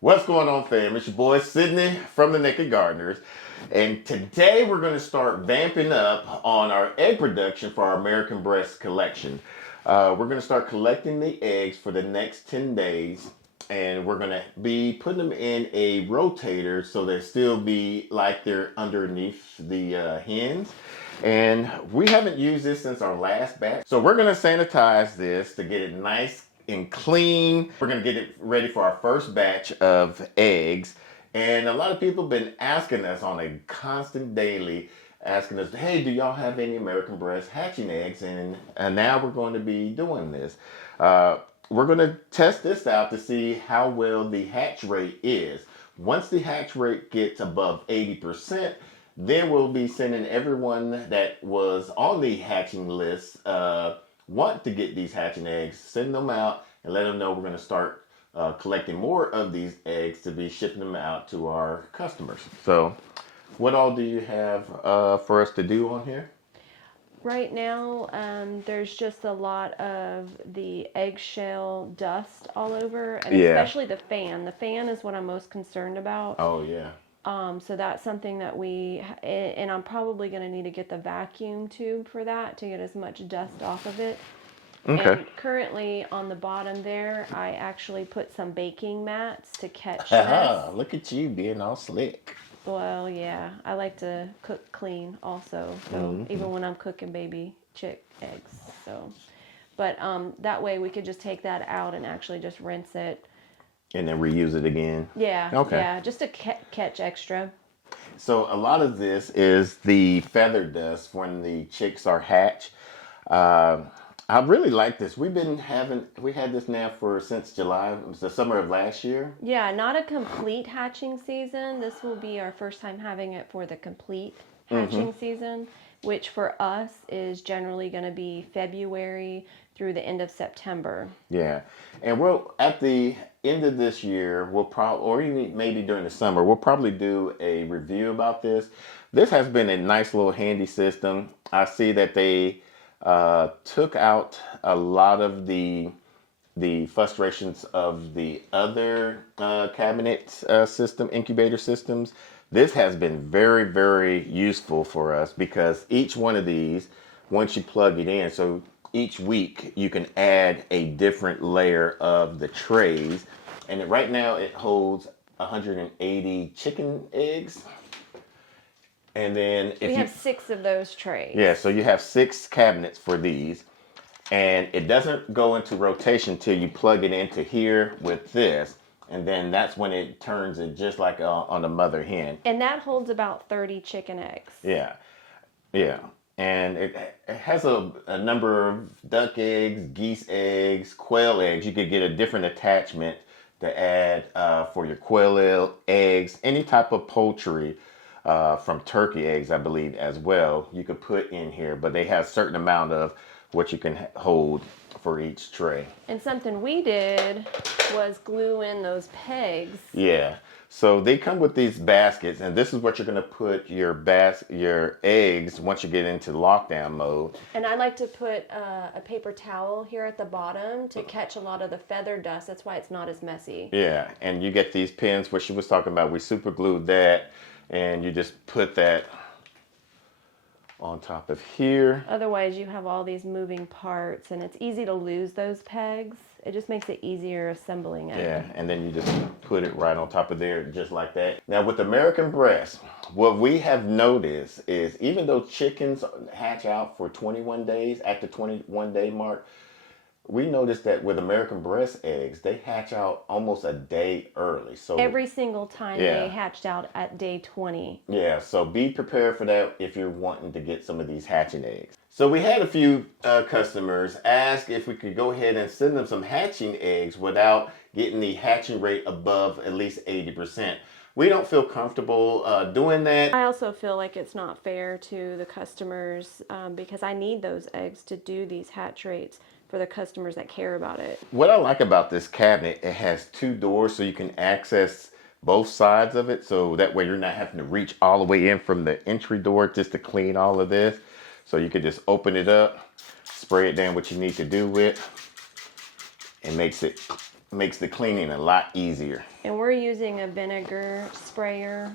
What's going on, fam? It's your boy Sydney from the Nakid Gardeners, and today we're going to start vamping up on our egg production for our American Bresse collection. We're going to start collecting the eggs for the next 10 days, and we're going to be putting them in a rotator so they still be like they're underneath the hens. And we haven't used this since our last batch, so we're going to sanitize this to get it nice and clean. We're gonna get it ready for our first batch of eggs. And a lot of people have been asking us on a constant daily, asking us, hey, do y'all have any American Bresse hatching eggs? And now we're going to be doing this. We're gonna test this out to see how well the hatch rate is. Once the hatch rate gets above 80%, then we'll be sending everyone that was on the hatching list want to get these hatching eggs, send them out and let them know we're going to start collecting more of these eggs to be shipping them out to our customers. So what all do you have for us to do on here? Right now, there's just a lot of the eggshell dust all over, and especially the fan. The fan is what I'm most concerned about. Oh, yeah. So that's something that and I'm probably going to need to get the vacuum tube for that to get as much dust off of it. Okay. And currently on the bottom there, I actually put some baking mats to catch mess. Look at you being all slick. Well, yeah, I like to cook clean also. So even when I'm cooking baby chick eggs. So, but that way we could just take that out and actually just rinse it. And then reuse it again? Yeah. Okay. Yeah, just to catch extra. So a lot of this is the feather dust when the chicks are hatched. I really like this. We had this now since July. It was the summer of last year. Yeah, not a complete hatching season. This will be our first time having it for the complete hatching season, which for us is generally going to be February through the end of September. Yeah, and we'll at the end of this year, or even maybe during the summer, we'll probably do a review about this. This has been a nice little handy system. I see that they took out a lot of the frustrations of the other cabinet system, incubator systems. This has been very, very useful for us because each one of these, once you plug it in, so each week you can add a different layer of the trays. And right now it holds 180 chicken eggs. And then we have 6 of those trays. Yeah, so you have 6 cabinets for these. And it doesn't go into rotation till you plug it into here with this. And then that's when it turns it just like on the mother hen. And that holds about 30 chicken eggs. Yeah, yeah. And it has a number of duck eggs, geese eggs, quail eggs. You could get a different attachment to add for your quail eggs, any type of poultry. From turkey eggs, I believe, as well, you could put in here, but they have a certain amount of what you can hold for each tray. And something we did was glue in those pegs. Yeah, so they come with these baskets, and this is what you're going to put your eggs once you get into lockdown mode. And I like to put a paper towel here at the bottom to catch a lot of the feather dust. That's why it's not as messy. Yeah, and you get these pins, what she was talking about. We super glued that. And you just put that on top of here. Otherwise, you have all these moving parts, and it's easy to lose those pegs. It just makes it easier assembling it. Yeah, and then you just put it right on top of there, just like that. Now, with American Bresse, what we have noticed is even though chickens hatch out for 21 days, at the 21-day mark, we noticed that with American Bresse eggs, they hatch out almost a day early. So every single time they hatched out at day 20. Yeah, so be prepared for that if you're wanting to get some of these hatching eggs. So we had a few customers ask if we could go ahead and send them some hatching eggs without getting the hatching rate above at least 80%. We don't feel comfortable doing that. I also feel like it's not fair to the customers because I need those eggs to do these hatch rates for the customers that care about it. What I like about this cabinet, it has 2 doors so you can access both sides of it. So that way you're not having to reach all the way in from the entry door just to clean all of this. So you could just open it up, spray it down what you need to do with. It makes it makes the cleaning a lot easier. And we're using a vinegar sprayer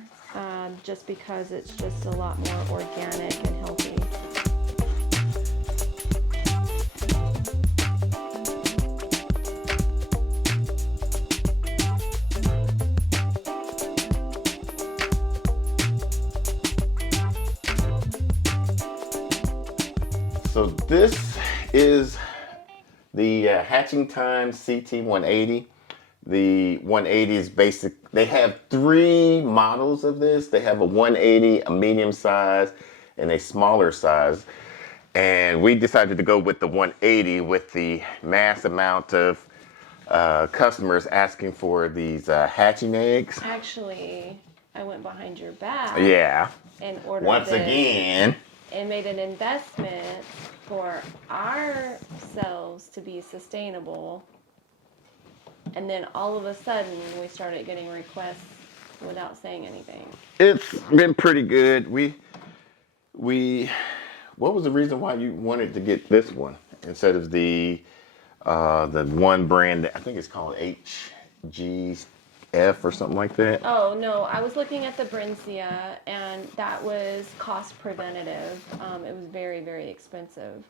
just because it's just a lot more organic and healthy. So this is the Hatching Time CT180. The 180 is basic. They have 3 models of this. They have a 180, a medium size, and a smaller size. And we decided to go with the 180 with the mass amount of customers asking for these hatching eggs. Actually, I went behind your back. Yeah. And ordered Once this again. and made an investment for ourselves to be sustainable. And then all of a sudden, we started getting requests without saying anything. It's been pretty good. We what was the reason why you wanted to get this one instead of the one brand that I think it's called HGF or something like that? Oh no, I was looking at the Bresse, and that was cost preventative. It was very, very expensive.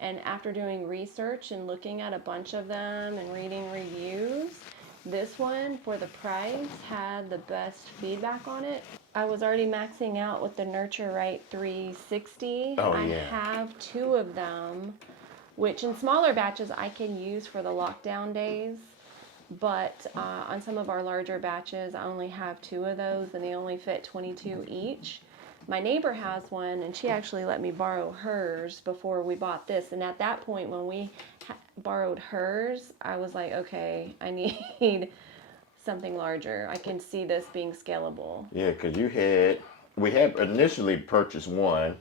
And after doing research and looking at a bunch of them and reading reviews, this one, for the price, had the best feedback on it. I was already maxing out with the Nurture Right 360. Oh, I yeah. have 2 of them, which in smaller batches I can use for the lockdown days. But on some of our larger batches, I only have 2 of those, and they only fit 22 each. My neighbor has one, and she actually let me borrow hers before we bought this. And at that point, when we borrowed hers, I was like, okay, I need something larger. I can see this being scalable. Yeah, because we had initially purchased one,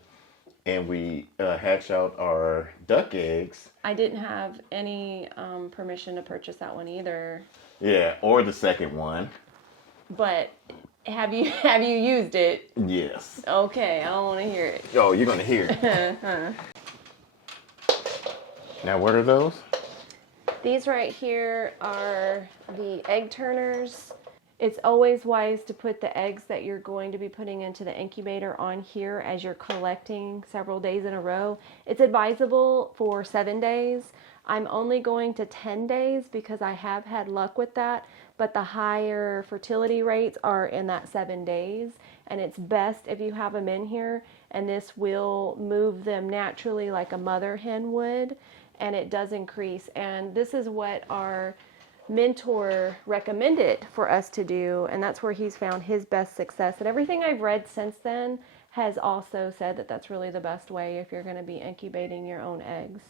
and we hatched out our duck eggs. I didn't have any permission to purchase that one either. Yeah, or the second one. But have you used it? Yes. Okay, I don't want to hear it. Oh, you're gonna hear it. Now, what are those? These right here are the egg turners. It's always wise to put the eggs that you're going to be putting into the incubator on here as you're collecting several days in a row. It's advisable for 7 days. I'm only going to 10 days because I have had luck with that, but the higher fertility rates are in that 7 days, and it's best if you have them in here, and this will move them naturally like a mother hen would, and it does increase. And this is what our mentor recommended for us to do, and that's where he's found his best success. And everything I've read since then has also said that that's really the best way if you're going to be incubating your own eggs.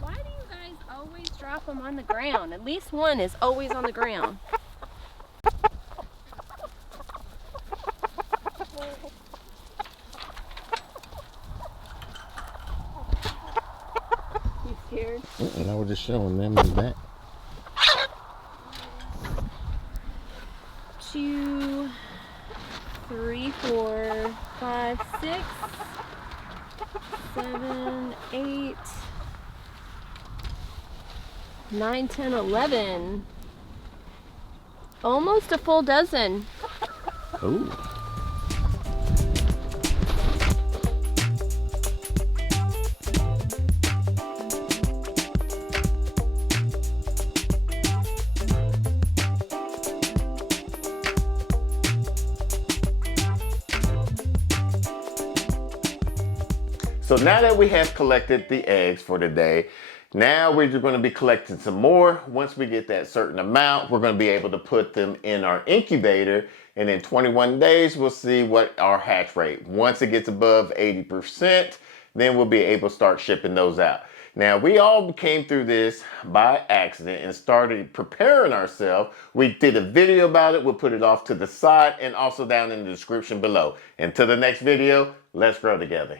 Why do you guys always drop them on the ground? At least one is always on the ground. You scared? I was just showing them in the back. 2, 3, 4, 5, 6, 7, 8, 9, 10, 11. Almost a full dozen. Ooh. So now that we have collected the eggs for today, now we're going to be collecting some more. Once we get that certain amount, we're going to be able to put them in our incubator, and in 21 days, we'll see what our hatch rate. Once it gets above 80%, then we'll be able to start shipping those out. Now, we all came through this by accident and started preparing ourselves. We did a video about it. We'll put it off to the side and also down in the description below. Until the next video, let's grow together.